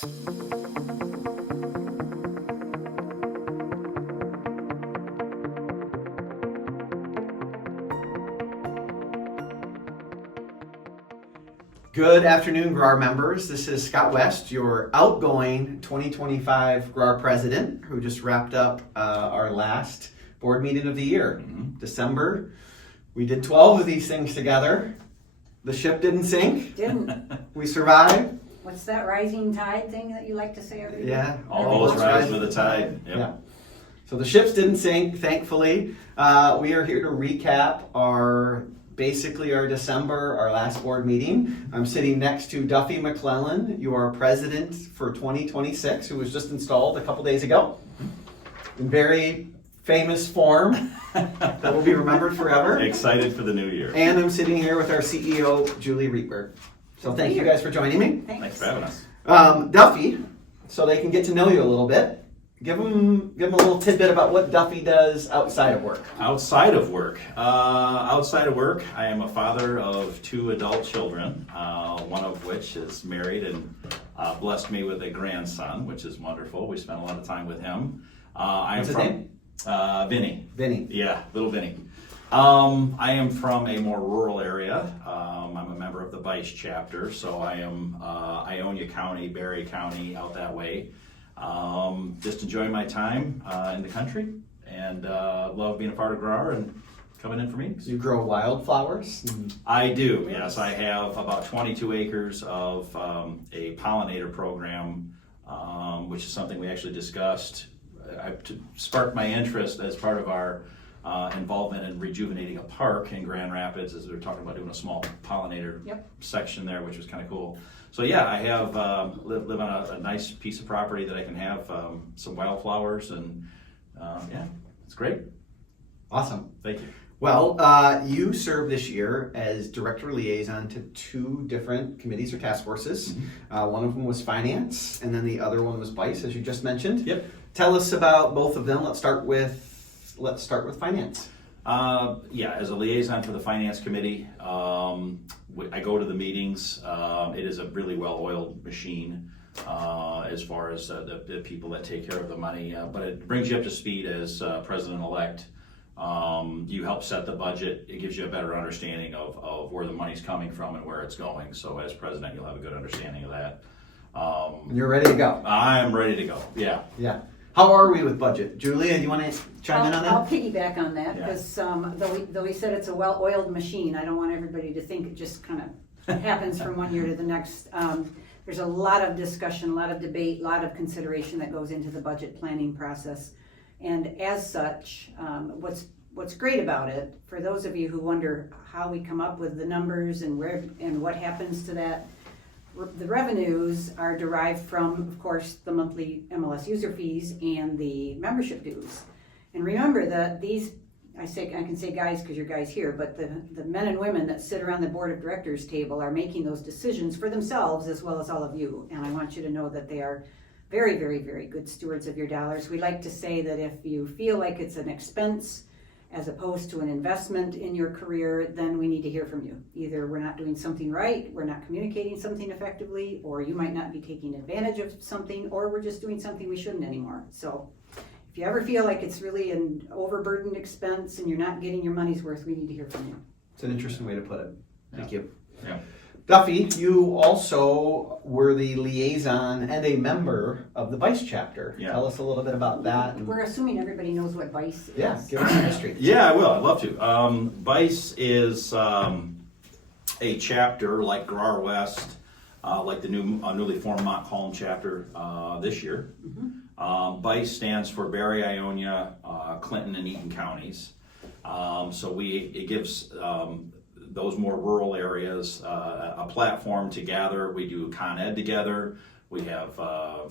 Good afternoon, GRAR members. This is Scott West, your outgoing 2025 GRAR President, who just wrapped up our last board meeting of the year. December. We did 12 of these things together. The ship didn't sink. Didn't. We survived. What's that rising tide thing that you like to say every day? Yeah. All those rise with the tide. Yep. Yeah. So the ships didn't sink, thankfully. We are here to recap our December, our last board meeting. I'm sitting next to Duffy McClelland, your president for 2026, who was just installed a couple days ago in very famous form that will be remembered forever. Excited for the new year. And I'm sitting here with our CEO, Julie Rietberg. So thank you guys for joining me. Thanks for having us. Duffy, so they can get to know you a little bit. Give them a little tidbit about what Duffy does outside of work. Outside of work, I am a father of 2 adult children, one of which is married and blessed me with a grandson, which is wonderful. We spent a lot of time with him. What's his name? Vinny. Vinny. Yeah, little Vinny. I am from a more rural area. I'm a member of the Vice chapter, so I am Ionia County, Barry County, out that way. Just enjoying my time in the country, and love being a part of GRAR and coming in for meetings. You grow wildflowers? I do, yes. I have about 22 acres of a pollinator program, which is something we actually discussed. To spark my interest as part of our involvement in rejuvenating a park in Grand Rapids, as they're talking about doing a small pollinator section there, which was kind of cool. So yeah, I have live on a nice piece of property that I can have some wildflowers, and yeah, it's great. Awesome. Thank you. Well, you served this year as director liaison to 2 different committees or task forces. One of them was finance, and then the other one was Vice, as you just mentioned. Yep. Tell us about both of them. Let's start with finance. Yeah, as a liaison for the finance committee, I go to the meetings. It is a really well-oiled machine as far as the people that take care of the money, but it brings you up to speed as president-elect. You help set the budget. It gives you a better understanding of where the money's coming from and where it's going. So as president, you'll have a good understanding of that. You're ready to go. I'm ready to go. Yeah. Yeah. How are we with budget? Julia, do you want to chime in on that? I'll piggyback on that because though he said it's a well-oiled machine, I don't want everybody to think it just kind of happens from one year to the next. There's a lot of discussion, a lot of debate, a lot of consideration that goes into the budget planning process. And as such, what's great about it, for those of you who wonder how we come up with the numbers and where and what happens to that, the revenues are derived from, of course, the monthly MLS user fees and the membership dues. And remember that I can say guys because you're guys here, but the men and women that sit around the board of directors table are making those decisions for themselves as well as all of you. And I want you to know that they are very, very, very good stewards of your dollars. We like to say that if you feel like it's an expense as opposed to an investment in your career, then we need to hear from you. Either we're not doing something right, we're not communicating something effectively, or you might not be taking advantage of something, or we're just doing something we shouldn't anymore. So if you ever feel like it's really an overburdened expense and you're not getting your money's worth, we need to hear from you. It's an interesting way to put it. Thank you. Yeah. Duffy, you also were the liaison and a member of the Vice chapter. Yeah. Tell us a little bit about that. We're assuming everybody knows what Vice is. Yeah, give us some history. Yeah, I will. I'd love to. Vice is a chapter like GRAR West, like the newly formed Montcalm chapter this year. Vice stands for Barry, Ionia, Clinton, and Eaton counties. So it gives those more rural areas a platform to gather. We do Con Ed together. We have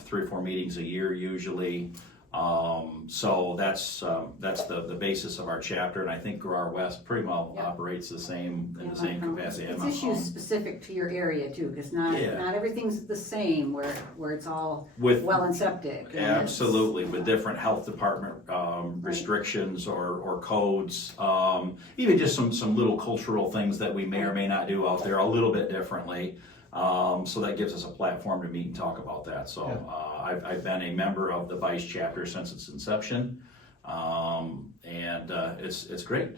3 or 4 meetings a year usually. So that's the basis of our chapter, and I think GRAR West pretty well operates the same in the same capacity. It's issues specific to your area too, because not everything's the same where it's all well and septic. Absolutely, with different health department restrictions or codes, even just some little cultural things that we may or may not do out there a little bit differently. So that gives us a platform to meet and talk about that. So I've been a member of the Vice chapter since its inception, and it's great.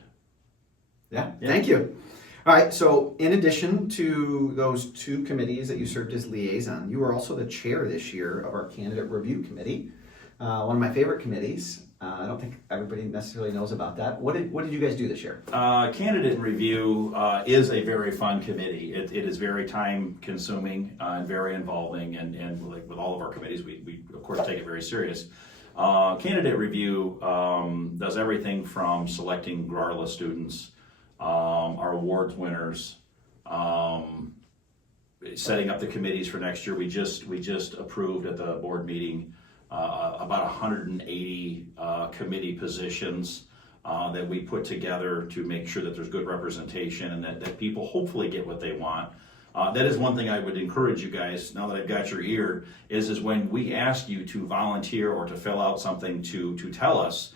Yeah, thank you. All right, so in addition to those two committees that you served as liaison, you were also the chair this year of our candidate review committee, one of my favorite committees. I don't think everybody necessarily knows about that. What did you guys do this year? Candidate review is a very fun committee. It is very time consuming and very involving, and like with all of our committees, we of course take it very serious. Candidate review does everything from selecting GRARLA students, our awards winners, setting up the committees for next year. We just approved at the board meeting about 180 committee positions that we put together to make sure that there's good representation and that people hopefully get what they want. That is one thing I would encourage you guys, now that I've got your ear, is when we ask you to volunteer or to fill out something to tell us,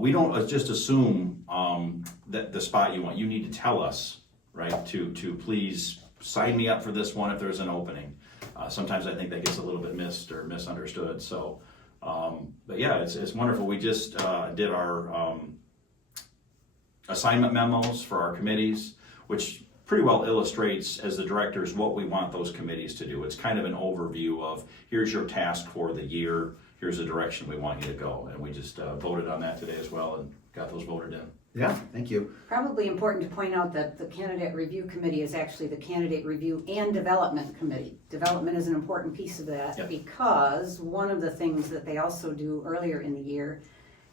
we don't just assume that the spot you want. You need to tell us, right, to please sign me up for this one if there's an opening. Sometimes I think that gets a little bit missed or misunderstood. So, but yeah, it's wonderful. We just did our assignment memos for our committees, which pretty well illustrates as the directors what we want those committees to do. It's kind of an overview of here's your task for the year, here's the direction we want you to go. And we just voted on that today as well and got those voted in. Yeah, thank you. Probably important to point out that the candidate review committee is actually the candidate review and development committee. Development is an important piece of that because one of the things that they also do earlier in the year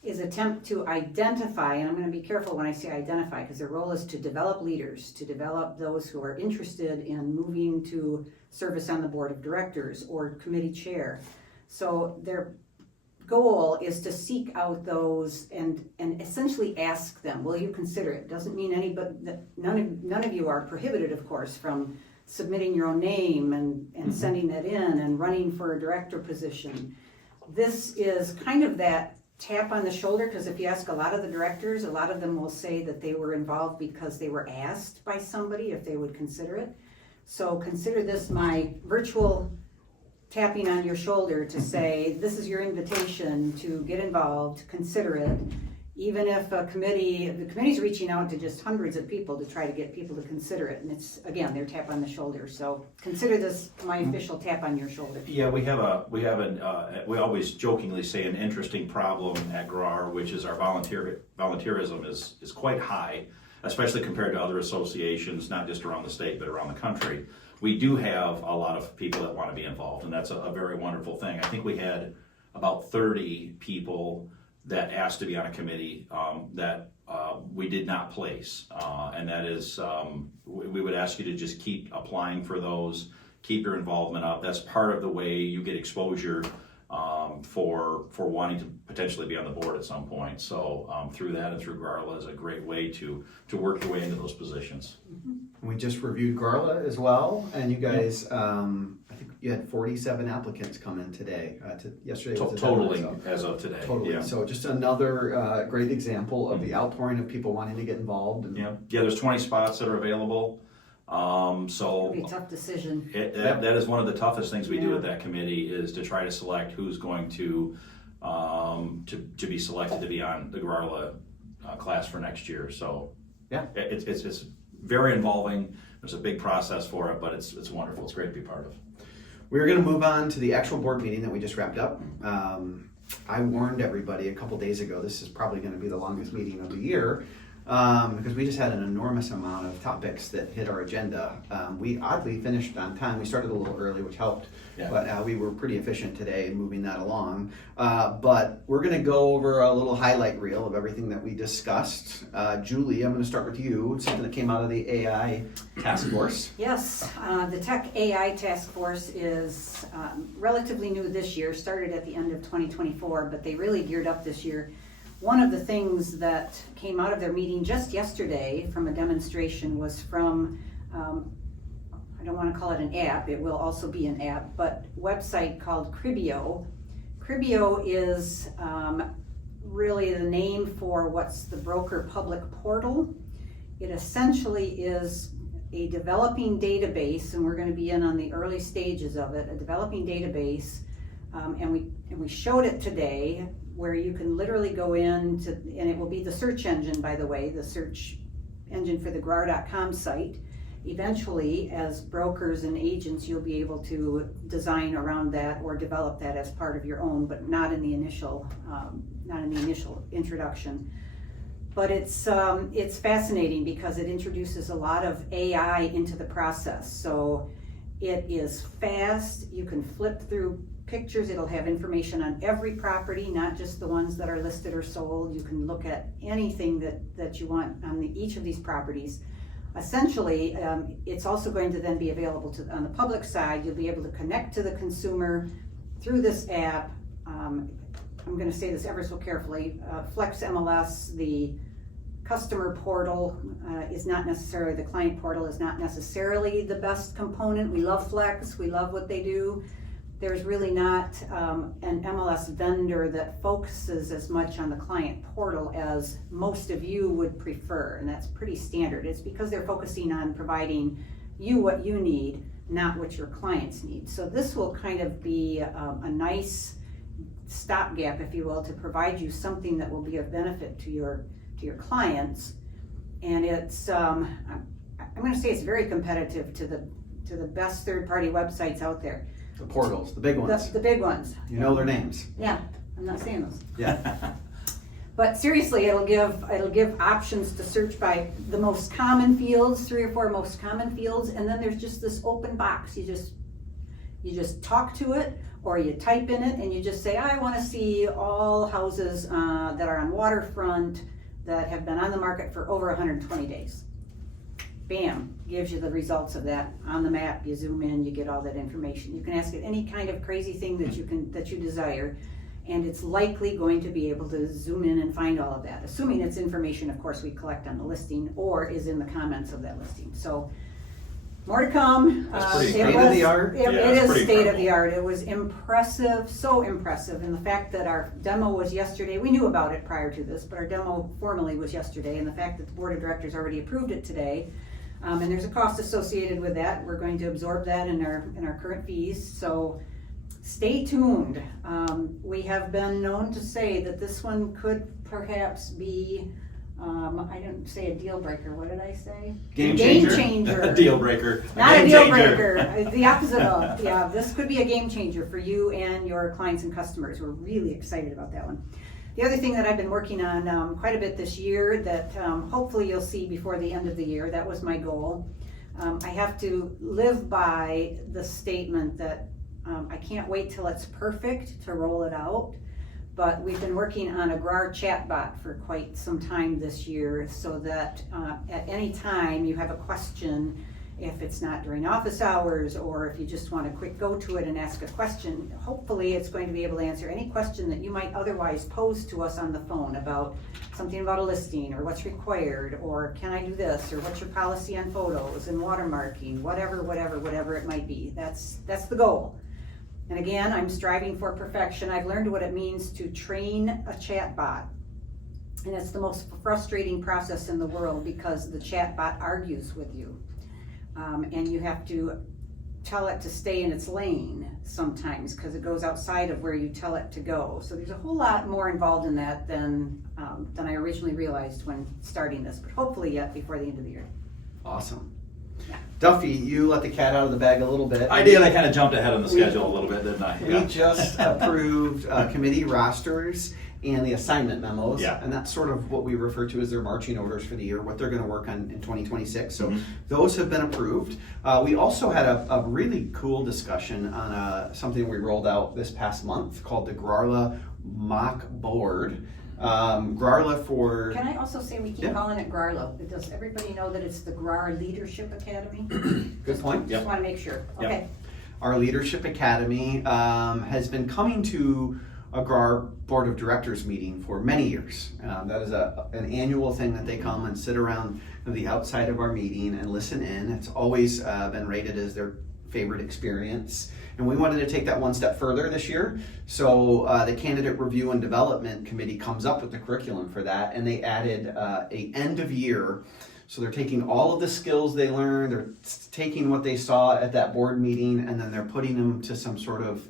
is attempt to identify, and I'm going to be careful when I say identify because their role is to develop leaders, to develop those who are interested in moving to service on the board of directors or committee chair. So their goal is to seek out those and essentially ask them, will you consider it? Doesn't mean none of you are prohibited, of course, from submitting your own name and sending that in and running for a director position. This is kind of that tap on the shoulder, because if you ask a lot of the directors, a lot of them will say that they were involved because they were asked by somebody if they would consider it. So consider this my virtual tapping on your shoulder to say, this is your invitation to get involved, consider it. Even if the committee's reaching out to just hundreds of people to try to get people to consider it. And it's, again, their tap on the shoulder. So consider this my official tap on your shoulder. Yeah, we we always jokingly say an interesting problem at GRAR, which is our volunteerism is quite high, especially compared to other associations, not just around the state, but around the country. We do have a lot of people that want to be involved, and that's a very wonderful thing. I think we had about 30 people that asked to be on a committee that we did not place. And that is, we would ask you to just keep applying for those, keep your involvement up. That's part of the way you get exposure for wanting to potentially be on the board at some point. So through that and through GRARLA is a great way to work your way into those positions. We just reviewed GRARLA as well, and you guys, I think you had 47 applicants come in today. Yesterday was the Totally, deadline, so. as of today. Totally. Yeah. So just another great example of the outpouring of people wanting to get involved. And Yeah, there's 20 spots that are available. So It'll be a tough decision. that is one of the toughest things we do at that committee is to try to select who's going to be selected to be on the GRARLA class for next year. So yeah, it's very involving. There's a big process for it, but it's wonderful. It's great to be part of. We're going to move on to the actual board meeting that we just wrapped up. I warned everybody a couple days ago, this is probably going to be the longest meeting of the year, because we just had an enormous amount of topics that hit our agenda. We oddly finished on time. We started a little early, which helped, but we were pretty efficient today in moving that along. But we're going to go over a little highlight reel of everything that we discussed. Julie, I'm going to start with you. Something that came out of the AI task force. Yes, the Tech AI Task Force is relatively new this year, started at the end of 2024, but they really geared up this year. One of the things that came out of their meeting just yesterday from a demonstration was from, I don't want to call it an app, it will also be an app, but website called Cribio. Cribio is really the name for what's the broker public portal. It essentially is a developing database, and we're going to be in on the early stages of it, a developing database, and we showed it today, where you can literally go in to, and it will be the search engine, by the way, the search engine for the GRAR.com site. Eventually, as brokers and agents, you'll be able to design around that or develop that as part of your own, but not in the initial introduction. But it's fascinating because it introduces a lot of AI into the process. So it is fast. You can flip through pictures. It'll have information on every property, not just the ones that are listed or sold. You can look at anything that you want on each of these properties. Essentially, it's also going to then be available on the public side. You'll be able to connect to the consumer through this app. I'm going to say this ever so carefully. Flex MLS, the customer portal is not necessarily, the client portal is not necessarily the best component. We love Flex, we love what they do. There's really not an MLS vendor that focuses as much on the client portal as most of you would prefer, and that's pretty standard. It's because they're focusing on providing you what you need, not what your clients need. So this will kind of be a nice stopgap, if you will, to provide you something that will be of benefit to your clients. And it's I'm going to say it's very competitive to the best third-party websites out there. The portals, the big ones. The big ones. You know their names. Yeah, I'm not saying those. Yeah. But seriously, it'll give options to search by the most common fields, 3 or 4 most common fields, and then there's just this open box. You just talk to it, or you type in it, and you just say, I want to see all houses that are on waterfront that have been on the market for over 120 days. Bam, gives you the results of that on the map. You zoom in, you get all that information. You can ask it any kind of crazy thing that you desire, and it's likely going to be able to zoom in and find all of that, assuming it's information, of course, we collect on the listing or is in the comments of that listing. So more to come. That's pretty state of the art. It Yeah, it's is pretty state of the incredible. art. It was impressive, so impressive. And the fact that our demo was yesterday, we knew about it prior to this, but our demo formally was yesterday, and the fact that the board of directors already approved it today. And there's a cost associated with that. We're going to absorb that in our current fees. So stay tuned. We have been known to say that this one could perhaps be, I didn't say a deal breaker. What did I say? Game changer. A deal breaker. Not a game deal changer. breaker. The opposite of. Yeah, this could be a game changer for you and your clients and customers. We're really excited about that one. The other thing that I've been working on quite a bit this year that hopefully you'll see before the end of the year, that was my goal. I have to live by the statement that I can't wait till it's perfect to roll it out, but we've been working on a GRAR chatbot for quite some time this year, so that at any time you have a question, if it's not during office hours, or if you just want to quick go to it and ask a question, hopefully it's going to be able to answer any question that you might otherwise pose to us on the phone about something about a listing, or what's required, or can I do this, or what's your policy on photos and watermarking, whatever it might be. That's the goal. And again, I'm striving for perfection. I've learned what it means to train a chatbot. And it's the most frustrating process in the world, because the chatbot argues with you. And you have to tell it to stay in its lane sometimes, because it goes outside of where you tell it to go. So there's a whole lot more involved in that than I originally realized when starting this, but hopefully yet before the end of the year. Awesome. Yeah. Duffy, you let the cat out of the bag a little bit. I did. I kind of jumped ahead on the schedule a little bit, didn't I? We just approved committee rosters and the assignment memos, Yeah. and that's sort of what we refer to as their marching orders for the year, what they're going to work on in 2026. So Mhm. those have been approved. We also had a really cool discussion on something we rolled out this past month called the GRARLA mock board. GRARLA for... Can I also say we keep Yeah. calling it GRARLA? Does everybody know that it's the GRAR Leadership Academy? Good point. Just want to make sure. Yep. Okay. Our Leadership Academy has been coming to a GRAR Board of Directors meeting for many years. That is an annual thing that they come and sit around the outside of our meeting and listen in. It's always been rated as their favorite experience. And we wanted to take that one step further this year. So the Candidate Review and Development Committee comes up with the curriculum for that, and they added a end of year So they're taking all of the skills they learned, they're taking what they saw at that board meeting, and then they're putting them to some sort of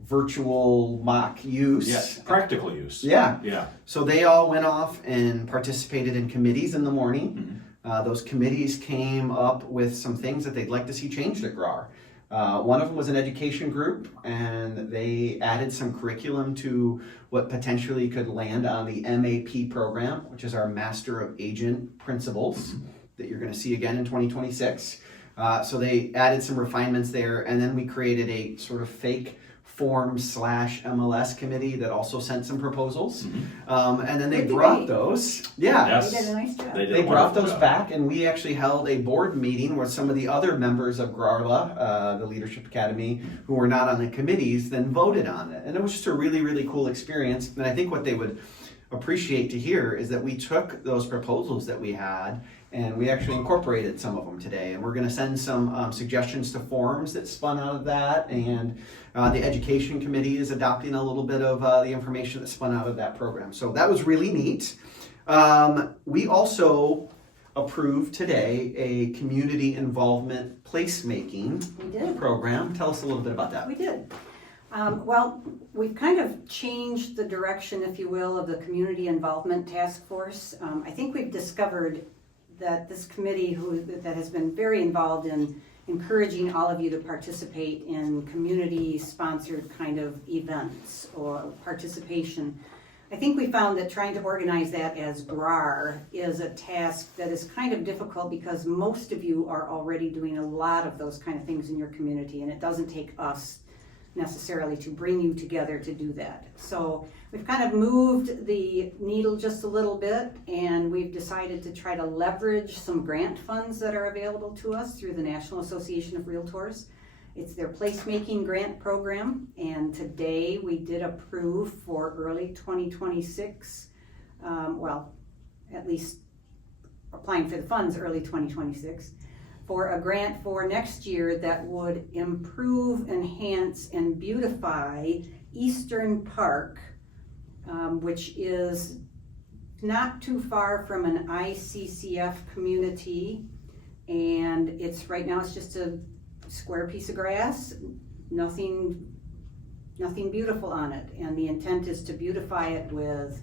virtual mock use. Yes, practical use. Yeah. Yeah. So they all went off and participated in committees in the morning. Those committees came up with some things that they'd like to see changed at GRAR. One of them was an education group, and they added some curriculum to what potentially could land on the MAP program, which is our Master of Agent Principles that you're going to see again in 2026. So they added some refinements there, and then we created a sort of fake Form/MLS committee that also sent some proposals. And then they Good brought debate. those. Yeah. Yes. They did a nice job. They did They a brought wonderful those job. back, and we actually held a board meeting where some of the other members of GRARLA, the Leadership Academy, who were not on the committees, then voted on it. And it was just a really, really cool experience. And I think what they would appreciate to hear is that we took those proposals that we had and we actually incorporated some of them today. And we're going to send some suggestions to forums that spun out of that. And the Education Committee is adopting a little bit of the information that spun out of that program. So that was really neat. We also approved today a community involvement placemaking We did. program. Tell us a little bit about that. We did. Well, we've kind of changed the direction, if you will, of the Community Involvement Task Force. I think we've discovered that this committee that has been very involved in encouraging all of you to participate in community-sponsored kind of events or participation. I think we found that trying to organize that as GRAR is a task that is kind of difficult because most of you are already doing a lot of those kind of things in your community, and it doesn't take us necessarily to bring you together to do that. So we've kind of moved the needle just a little bit, and we've decided to try to leverage some grant funds that are available to us through the National Association of Realtors. It's their placemaking grant program, and today we did approve for early 2026, well, at least applying for the funds early 2026, for a grant for next year that would improve, enhance, and beautify Eastern Park, which is not too far from an ICCF community, and it's right now it's just a square piece of grass, nothing beautiful on it, and the intent is to beautify it with,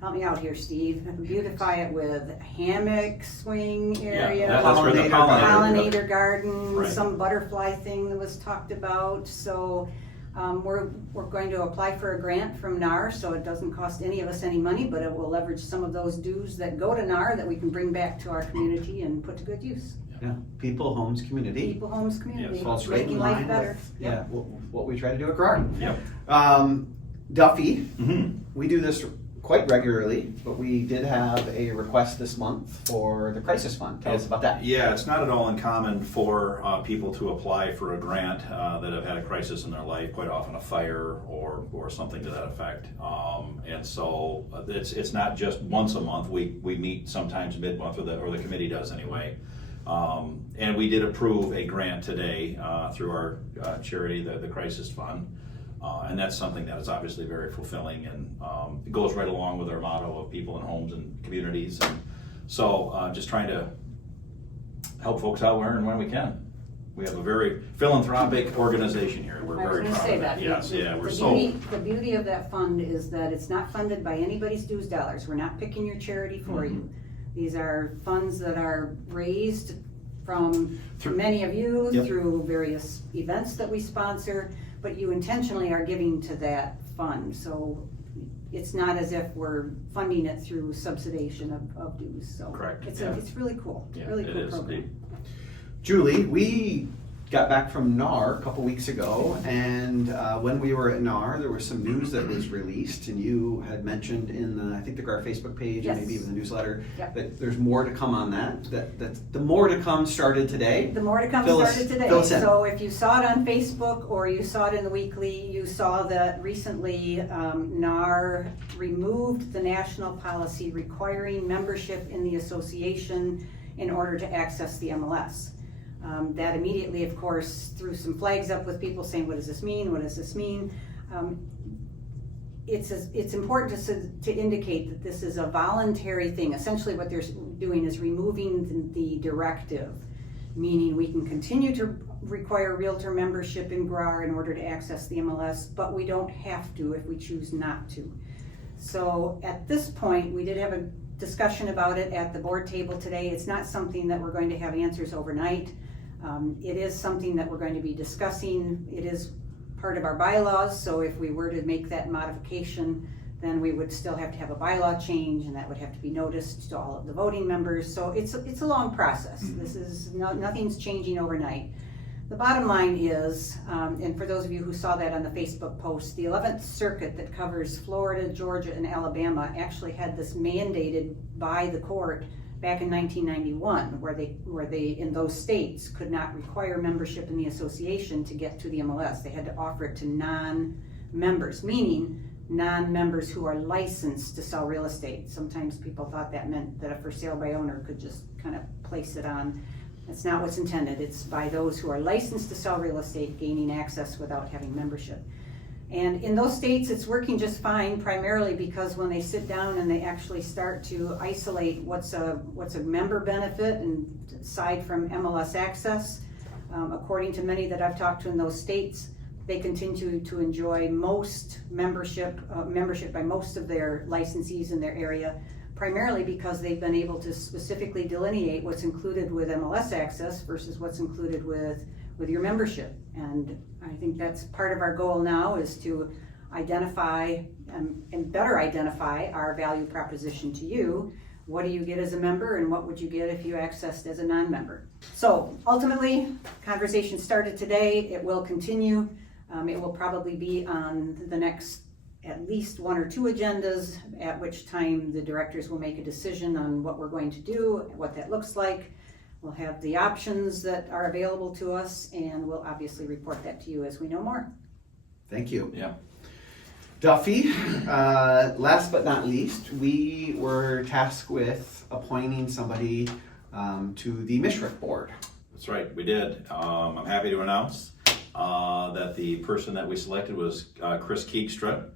help me out here, Steve, beautify it with hammock swing area, that's where the pollinator garden, Right. some butterfly thing that was talked about. So we're going to apply for a grant from NAR, so it doesn't cost any of us any money, but it will leverage some of those dues that go to NAR that we can bring back to our community and put to good use. Yeah, people, homes, community. People, homes, community, Yes. Falls right in making life line better. with, Yep. yeah, what we try to do at GRAR. Yep. Duffy, Mm-hmm. we do this quite regularly, but we did have a request this month for the crisis fund. Tell us about that. Yeah, it's not at all uncommon for people to apply for a grant that have had a crisis in their life, quite often a fire or something to that effect. And so it's not just once a month. We meet sometimes mid-month, or the committee does anyway. And we did approve a grant today through our charity, the Crisis Fund. And that's something that is obviously very fulfilling, and it goes right along with our motto of people and homes and communities. And so just trying to help folks out where and when we can. We have a very philanthropic organization here. We're I was very going to proud say of that. it. Yes, yeah, we're The beauty of that fund is that it's not funded by anybody's dues dollars. We're not picking your charity for you. These are funds that are raised from many of you Yep. through various events that we sponsor, but you intentionally are giving to that fund. So it's not as if we're funding it through subsidization of dues. So Correct, It's yeah. it's really cool. Yeah, Really it cool is program. indeed. Julie, we got back from NAR a couple weeks ago, and when we were at NAR, there was some news that was released, and you had mentioned in I think the GRAR Facebook page, Yes. and maybe even the newsletter, Yep. that there's more to come on that. That the more to come started today. The more to come Fill us- started today. fill us in. So if you saw it on Facebook or you saw it in the weekly, you saw that recently NAR removed the national policy requiring membership in the association in order to access the MLS. That immediately, of course, threw some flags up with people saying, what does this mean? What does this mean? It's important to indicate that this is a voluntary thing. Essentially what doing is removing the directive, meaning we can continue to require Realtor membership in GRAR in order to access the MLS, but we don't have to if we choose not to. So at this point, we did have a discussion about it at the board table today. It's not something that we're going to have answers overnight. It is something that we're going to be discussing. It is part of our bylaws, so if we were to make that modification, then we would still have to have a bylaw change, and that would have to be noticed to all of the voting members. So it's a long process. This is nothing's changing overnight. The bottom line is, and for those of you who saw that on the Facebook post, the 11th Circuit that covers Florida, Georgia, and Alabama actually had this mandated by the court back in 1991, where they in those states could not require membership in the association to get to the MLS. They had to offer it to non-members, meaning non-members who are licensed to sell real estate. Sometimes people thought that meant that a for sale by owner could just kind of place it on. That's not what's intended. It's by those who are licensed to sell real estate gaining access without having membership. And in those states, it's working just fine, primarily because when they sit down and they actually start to isolate what's a member benefit and aside from MLS access, according to many that I've talked to in those states, they continue to enjoy most membership by most of their licensees in their area, primarily because they've been able to specifically delineate what's included with MLS access versus what's included with your membership. And I think that's part of our goal now, is to identify and better identify our value proposition to you. What do you get as a member, and what would you get if you accessed as a non-member? So ultimately, conversation started today. It will continue. It will probably be on the next at least 1 or 2 agendas, at which time the directors will make a decision on what we're going to do, what that looks like. We'll have the options that are available to us, and we'll obviously report that to you as we know more. Thank you. Yeah. Duffy, last but not least, we were tasked with appointing somebody to the MISHRIC board. That's right, we did. I'm happy to announce that the person that we selected was Chris Keegstra.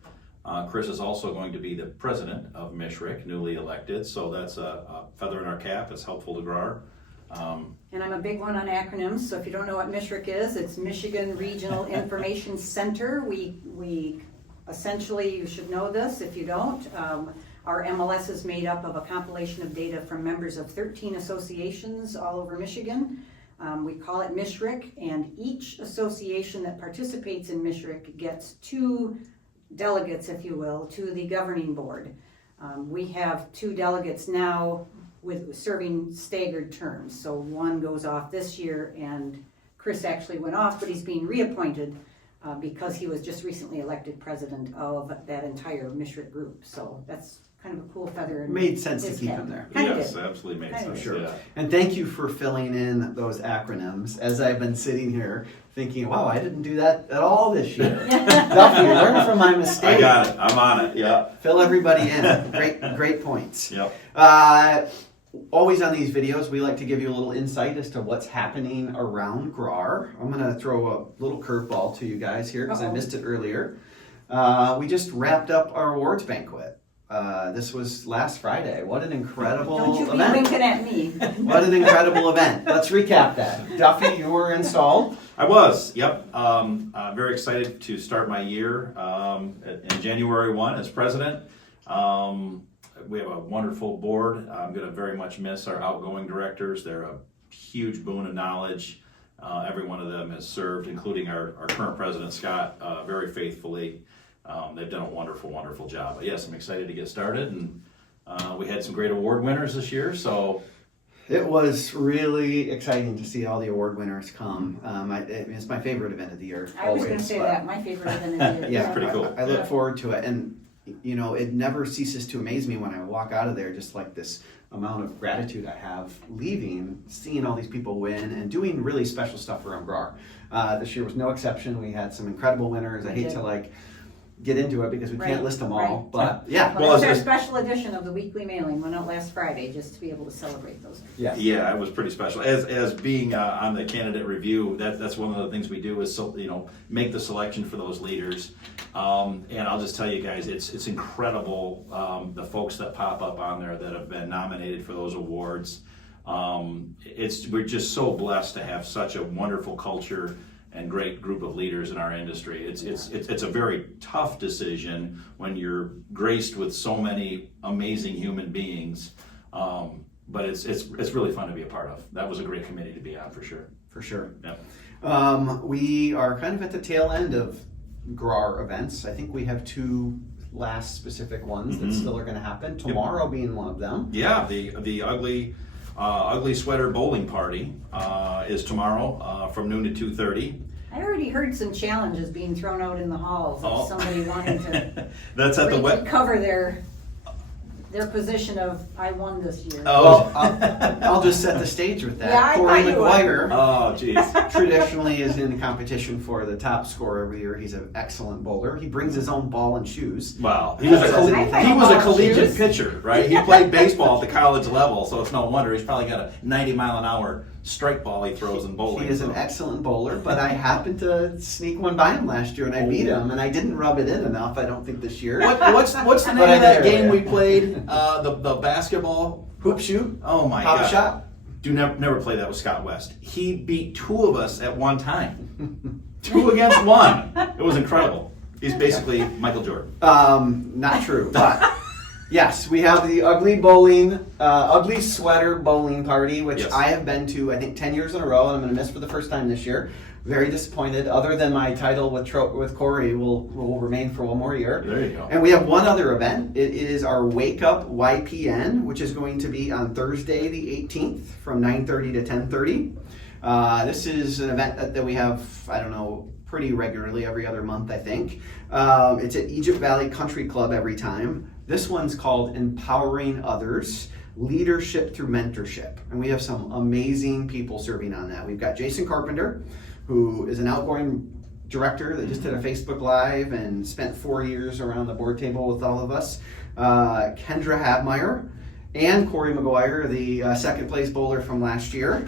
Chris is also going to be the president of MISHRIC, newly elected, so that's a feather in our cap. It's helpful to GRAR. And I'm a big one on acronyms, so if you don't know what MISHRIC is, it's Michigan Regional Information Center. We essentially, you should know this if you don't, our MLS is made up of a compilation of data from members of 13 associations all over Michigan. We call it MISHRIC, and each association that participates in MISHRIC gets 2 delegates, if you will, to the governing board. We have 2 delegates now with serving staggered terms. So one goes off this year, and Chris actually went off, but he's being reappointed because he was just recently elected president of that entire MISHRIC group. So that's kind of a cool feather. It made sense to keep him there. Yes, absolutely made sense. Sure. Yeah. And thank you for filling in those acronyms as I've been sitting here thinking, wow, I didn't do that at all this year. Duffy, learn from my mistake. I got it. I'm on it. Yeah. Fill everybody in. Great points. Yep. Always on these videos, we like to give you a little insight as to what's happening around GRAR. I'm going to throw a little curveball to you guys here because I missed it earlier. We just wrapped up our awards banquet. This was last Friday. What an incredible Don't you be event. winking at me. What an incredible event. Let's recap that. Duffy, you were installed. I was, yep. Very excited to start my year in January 1 as president. We have a wonderful board. I'm going to very much miss our outgoing directors. They're a huge boon of knowledge. Every one of them has served, including our current president, Scott, very faithfully. They've done a wonderful, wonderful job. But yes, I'm excited to get started, and we had some great award winners this year. So it was really exciting to see all the award winners come. It's my favorite event of the year. I was going to say that, my favorite event of the year. Yeah, pretty cool. I look forward to it, and you know, it never ceases to amaze me when I walk out of there, just like this amount of gratitude I have leaving, seeing all these people win and doing really special stuff around GRAR. This year was no exception. We had some incredible winners. I hate to get into it because we Right, can't list them all. right. But yeah, Well, it's our it's- special edition of the weekly mailing, went out last Friday, just to be able to celebrate those. yeah. Yeah, it was pretty special. As being on the candidate review, that's one of the things we do is make the selection for those leaders. And I'll just tell you guys, it's incredible the folks that pop up on there that have been nominated for those awards. We're just so blessed to have such a wonderful culture and great group of leaders in our industry. It's a very tough decision when you're graced with so many amazing human beings. But it's really fun to be a part of. That was a great committee to be on for sure. For sure. Yep. We are kind of at the tail end of GRAR events. I think we have 2 last specific ones that still are going to happen. Tomorrow being one of them. Yeah, the ugly sweater bowling party is tomorrow from noon to 2:30. I already heard some challenges being thrown out in the halls of somebody wanting to That's at the recover their position of, I won this year. Well, I'll just set the stage with that. Yeah, I Corey thought you would. McGuire Oh, jeez. traditionally is in competition for the top scorer every year. He's an excellent bowler. He brings his own ball and shoes. Wow, he was I thought a about collegiate shoes. pitcher, right? He played baseball at the college level, so it's no wonder he's probably got a 90-mile-an-hour strike ball he throws in bowling. He is an excellent bowler, but I happened to sneak one by him last year and I beat him, and I didn't rub it in enough, I don't think, this year. What's the name But I of that did game earlier. we played? The basketball Hoop shoot? Oh my Pop god! a shot? Do never play that with Scott West. He beat 2 of us at one time. 2 against 1. It was incredible. He's basically Michael Jordan. Not true, but yes, we have the ugly sweater bowling party, which Yes. I have been to, I think, 10 years in a row, and I'm going to miss for the first time this year. Very disappointed. Other than my title with Corey will remain for one more year. There you go. And we have one other event. It is our Wake Up YPN, which is going to be on Thursday the 18th from 9:30 to 10:30. This is an event that we have, I don't know, pretty regularly, every other month, I think. It's at Egypt Valley Country Club every time. This one's called Empowering Others, Leadership Through Mentorship. And we have some amazing people serving on that. We've got Jason Carpenter, who is an outgoing director that just did a Facebook Live and spent 4 years around the board table with all of us. Kendra Habmeyer and Corey McGuire, the second place bowler from last year.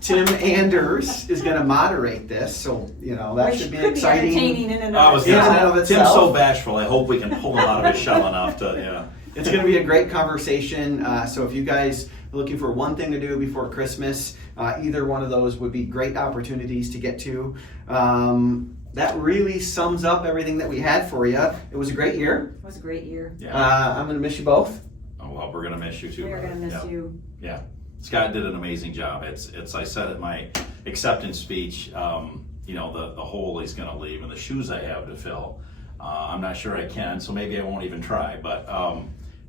Tim Anders is going to moderate this, so that should be exciting. Entertaining in and I of was itself. in and of Tim's itself. so bashful. I hope we can pull him out of his shell enough to, yeah. It's going to be a great conversation. So if you guys are looking for one thing to do before Christmas, either one of those would be great opportunities to get to. That really sums up everything that we had for you. It was a great year. It was a great year. Yeah. I'm going to miss you both. Oh well, we're gonna miss you too. We are brother. going to miss Yeah. you. Yeah, Scott did an amazing job. It's I said at my acceptance speech, the hole he's gonna leave and the shoes I have to fill. I'm not sure I can, so maybe I won't even try. But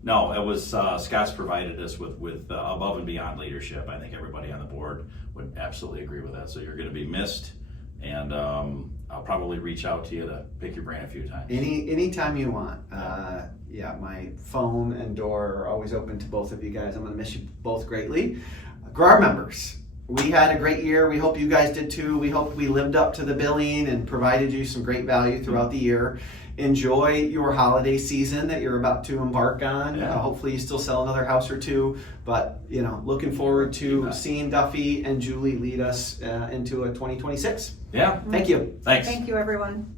no, it was Scott's provided us with above and beyond leadership. I think everybody on the board would absolutely agree with that. So you're gonna be missed, and I'll probably reach out to you to pick your brain a few times. Anytime you want. Yeah, my phone and door are always open to both of you guys. I'm going to miss you both greatly. GRAR members, we had a great year. We hope you guys did too. We hope we lived up to the billing and provided you some great value throughout the year. Enjoy your holiday season that you're about to embark on. Yeah. Hopefully you still sell another house or two, but looking forward to seeing Duffy and Julie lead us into a 2026. Yeah, Thank you. thanks. Thank you, everyone.